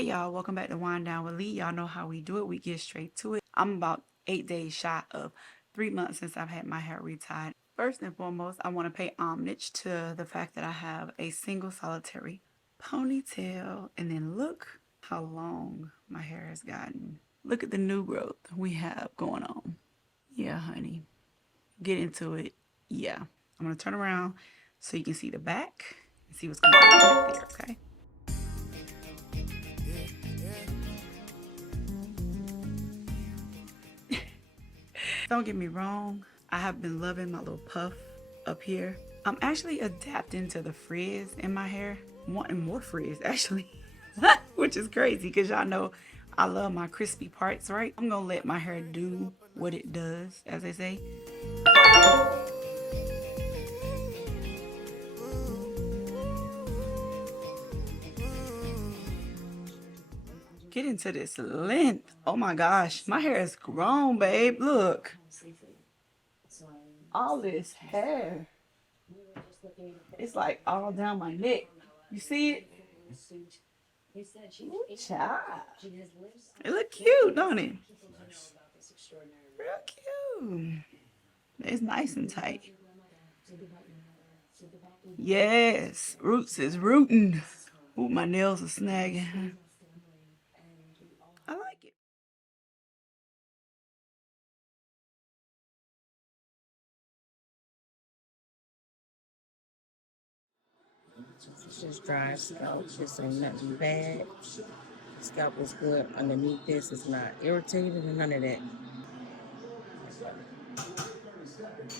Hey y'all, welcome back to Wind Down with Lee. Y'all know how we do it. We get straight to it. I'm about 8 days shy of 3 months since I've had my hair retied. First and foremost, I want to pay homage to the fact that I have a single solitary ponytail. And then look how long my hair has gotten. Look at the new growth we have going on. Yeah, honey. Get into it. Yeah. I'm going to turn around so you can see the back and see what's going on right there, okay? Don't get me wrong, I have been loving my little puff up here. I'm actually adapting to the frizz in my hair, wanting more frizz actually, which is crazy because y'all know I love my crispy parts, right? I'm gonna let my hair do what it does, as they say. Get into this length. Oh my gosh, my hair is grown, babe. Look. All this hair. It's like all down my neck. You see it? Ooh, child. It look cute, don't it? Real cute. It's nice and tight. Yes, roots is rooting. Ooh, my nails are snagging. I like it. It's just dry scalp. This ain't nothing bad. Scalp is good underneath this. It's not irritated and none of that.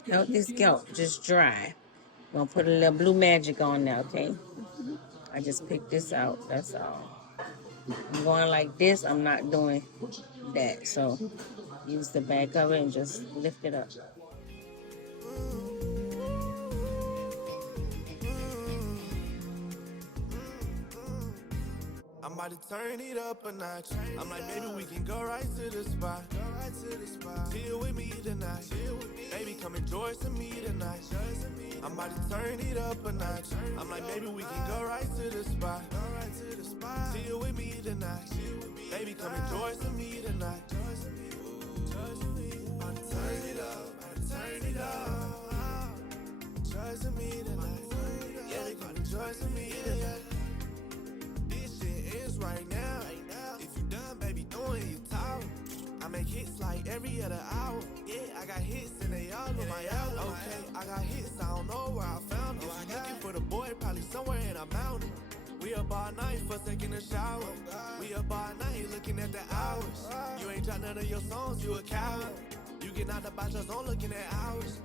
Healthy scalp, just dry. Gonna put a little blue magic on there, okay? I just picked this out, that's all. I'm going like this, I'm not doing that. So use the back of it and just lift it up. I'm about to turn it up a notch. I'm like, baby, we can go right to the spot. Chill with me tonight. Baby, come enjoy some me tonight. I'm about to turn it up a notch. I'm like, baby, we can go right to the spot. Chill with me tonight. Baby, come enjoy some me tonight. I'm about to turn it up. Turn it up. Enjoy some me tonight. Yeah, they come enjoy some me tonight. Right now, if you done, baby, doing your talk. I make hits like every other hour. Yeah, I got hits and they all on my album. Okay, I got hits, I don't know where I found them. If you looking for the boy, probably somewhere in a mountain. We up all night for taking a shower. We up all night looking at the hours. You ain't dropped none of your songs, you a coward. You get out the box, just on looking at hours.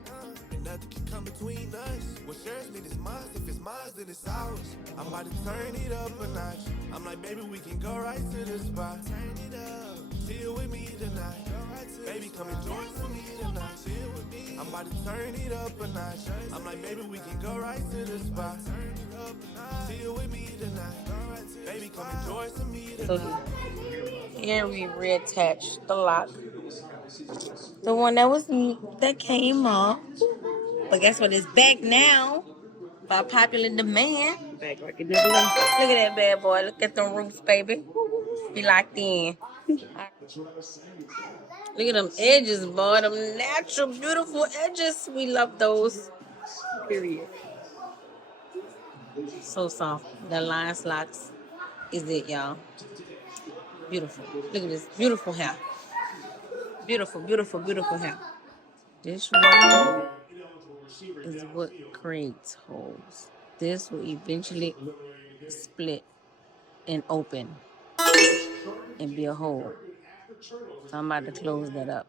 And nothing can come between us. What's yours, then it's mine. If it's mine, then it's ours. I'm about to turn it up a notch. I'm like, baby, we can go right to the spot. Turn it up. Chill with me tonight. Baby, come enjoy some me tonight. Chill with me. I'm about to turn it up a notch. I'm like, baby, we can go right to the spot. Turn it up a notch. Chill with me tonight. Baby, come enjoy some me tonight. So here we reattach the lock. The one that came off. But guess what? It's back now by popular demand. Back like it Look at that bad boy. Look at them roots, baby. Be locked in. Look at them edges, boy. Them natural, beautiful edges. We love those. period. So soft. The Lions locks is it, y'all. Beautiful. Look at this. Beautiful hair. Beautiful, beautiful, beautiful hair. This one is what creates holes. This will eventually split and open and be a hole. So I'm about to close that up.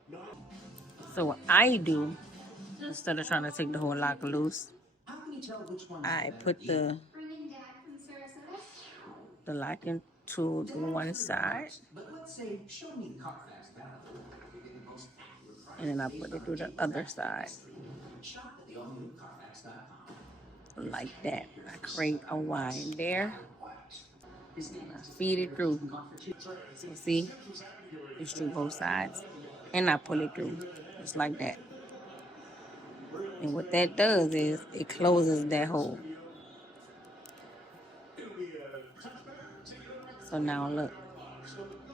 So what I do, instead of trying to take the whole lock loose, I put the locking tool to one side, and then I put it through the other side, like that. I create a Y there, and I feed it through. So see, it's through both sides, and I pull it through, just like that. And what that does is it closes that hole. So now look,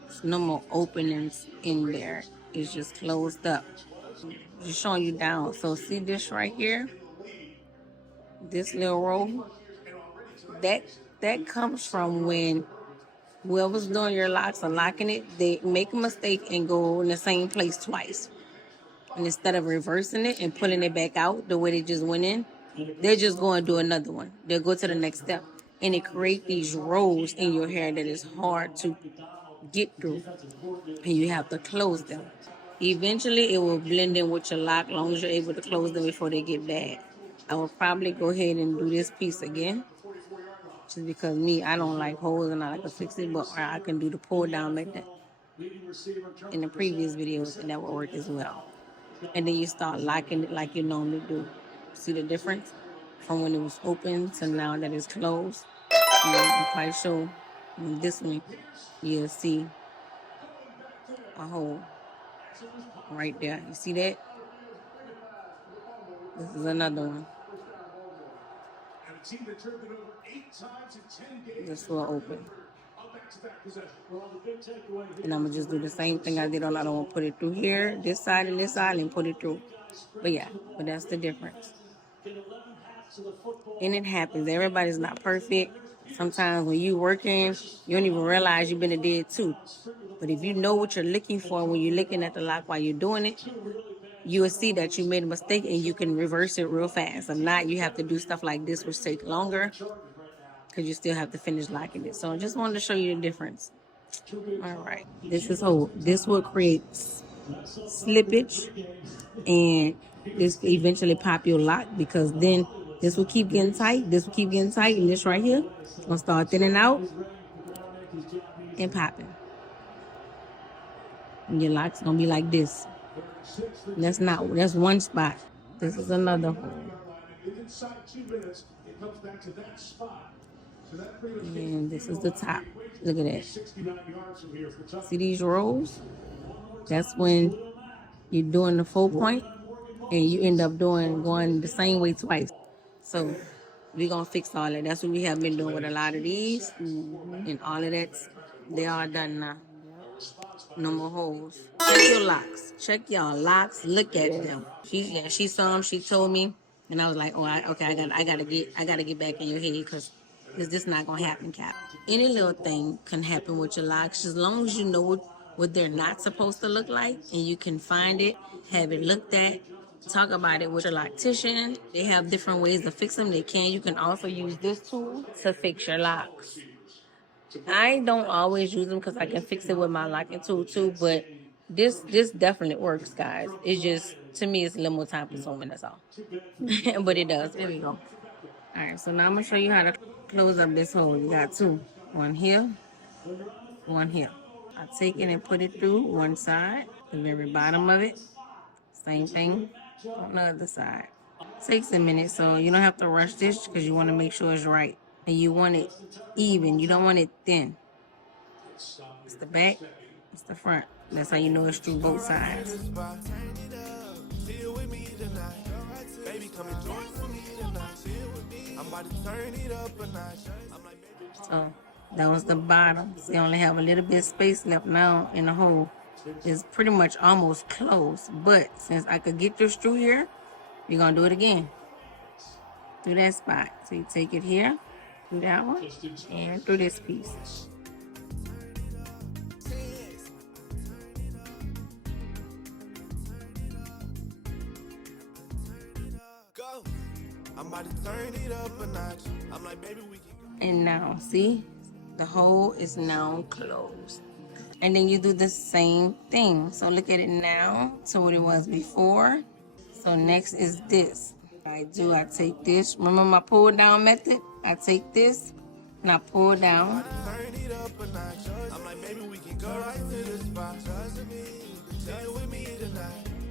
there's no more openings in there. It's just closed up. Just showing you down. So see this right here? This little row? That comes from when whoever's doing your locks or locking it, they make a mistake and go in the same place twice. And instead of reversing it and pulling it back out the way they just went in, they're just going to do another one. They'll go to the next step. And it creates these rows in your hair that is hard to get through. And you have to close them. Eventually, it will blend in with your lock as long as you're able to close them before they get bad. I will probably go ahead and do this piece again. Just because me, I don't like holes and I like to fix it, but I can do the pull down like that in the previous videos, and that will work as well. And then you start locking it like you normally do. See the difference from when it was open to now that it's closed? And I'm quite sure in this one you'll see a hole right there. You see that? This is another one. This will open. And I'm gonna just do the same thing I did on the other one. Put it through here, this side and this side, and put it through. But yeah, but that's the difference. And it happens. Everybody's not perfect. Sometimes when you're working, you don't even realize you've been a dead too. But if you know what you're looking for when you're looking at the lock while you're doing it, you will see that you made a mistake and you can reverse it real fast. If not, you have to do stuff like this, which take longer because you still have to finish locking it. So I just wanted to show you the difference. All right, this will create slippage, and this will eventually pop your lock because then this will keep getting tight, this will keep getting tight, and this right here will start thinning out and popping. And your lock's gonna be like this. And that's one spot. This is another hole. And this is the top. Look at that. See these rows? That's when you're doing the 4-point and you end up going the same way twice. So we're gonna fix all that. That's what we have been doing with a lot of these. And all of that, they are done now. No more holes. Check your locks. Check y'all locks. Look at them. She saw them. She told me, and I was like, oh, I gotta get back in your head because this not gonna happen, Cap. Any little thing can happen with your locks as long as you know what they're not supposed to look like, and you can find it, have it looked at, talk about it with your loctician. They have different ways to fix them. You can also use this tool to fix your locks. I don't always use them because I can fix it with my locking tool too, but this definitely works, guys. It's just, to me, it's a little more time consuming, that's all. But it does. There we go. All right, so now I'm gonna show you how to close up this hole. You got two, one here, one here. I take it and put it through one side, the very bottom of it. Same thing on the other side. Takes a minute, so you don't have to rush this because you want to make sure it's right. And you want it even. You don't want it thin. It's the back, it's the front. That's how you know it's through both sides. So that was the bottom. So you only have a little bit of space left now in the hole. It's pretty much almost closed. But since I could get this through here, we're gonna do it again. Through that spot. So you take it here, through that one, and through this piece. And now, see, the hole is now closed. And then you do the same thing. So look at it now to what it was before. So next is this. I take this. Remember my pull down method? I take this and I pull down.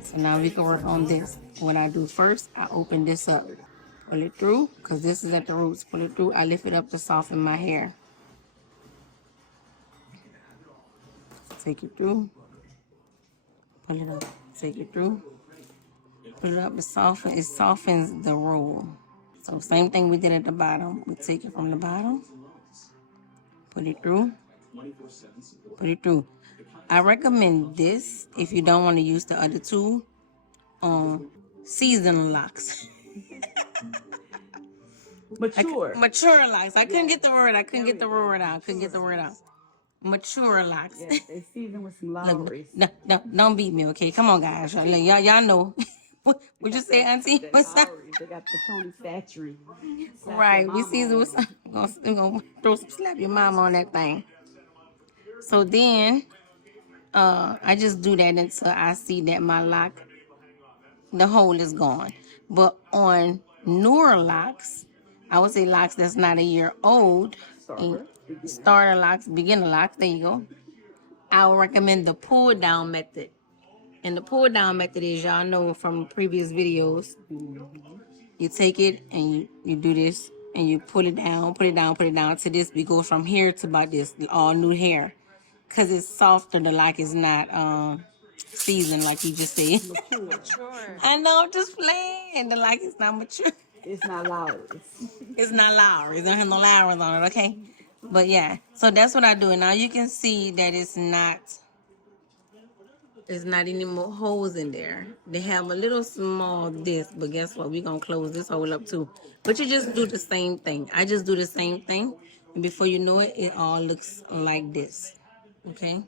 So now we can work on this. What I do first, I open this up. Pull it through, because this is at the roots. Pull it through. I lift it up to soften my hair. Take it through. Pull it up. Take it through. Put it up. It softens the roll. So same thing we did at the bottom. We take it from the bottom. Put it through. Put it through. I recommend this if you don't want to use the other two season locks. Mature locks. I couldn't get the word. I couldn't get the word out. Mature locks. Yeah, they season with some Lowry's. No, don't beat me, okay? Come on, guys. Y'all know. What you say, Auntie? What's that? They got the Tony Thatcher. Right. We season with some. We're gonna throw some slap your mama on that thing. So then, I just do that until I see that my lock, the hole is gone. But on newer locks, I would say locks that's not a year old, starter locks, beginner locks, there you go. I would recommend the pull down method. And the pull down method is, y'all know from previous videos, you take it and you do this and you pull it down to this. We go from here to about this, all new hair. Because it's softer, the lock is not seasoned like you just said. Mature. I know, I'm just playing. The lock is not mature. It's not Lowry's. It's not Lowry's. Don't have no Lowry's on it, okay? But yeah, so that's what I do. And now you can see that there's not any more holes in there. They have a little small this, but guess what? We're going to close this hole up too. But you just do the same thing. I just do the same thing. And before you know it, it all looks like this. Okay?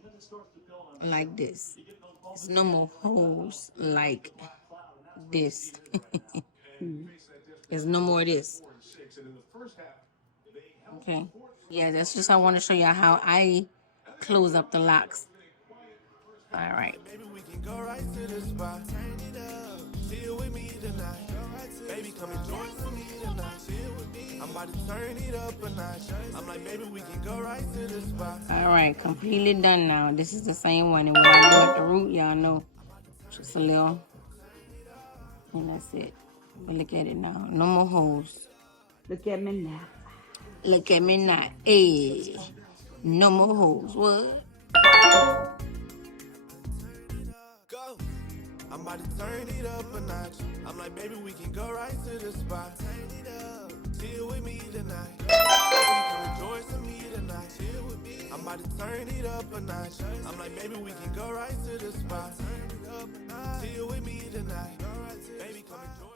Like this. There's no more holes like this. There's no more of this. Okay? Yeah, that's just I want to show you how I close up the locks. All right. Maybe we can go right to the spot. Turn it up. Chill with me tonight. Baby, come and join me tonight. Chill with me. I'm about to turn it up a notch. I'm like, maybe we can go right to the spot. All right, completely done now. This is the same one. And what I do at the root, y'all know. Just a little. And that's it. But look at it now. No more holes. Look at me now. Look at me now. Hey. No more holes. What? Go. I'm about to turn it up a notch. I'm like, baby, we can go right to the spot. Turn it up. Chill with me tonight. Baby, come and join some me tonight. Chill with me. I'm about to turn it up a notch. I'm like, baby, we can go right to the spot. Turn it up. Chill with me tonight. Baby, come and join.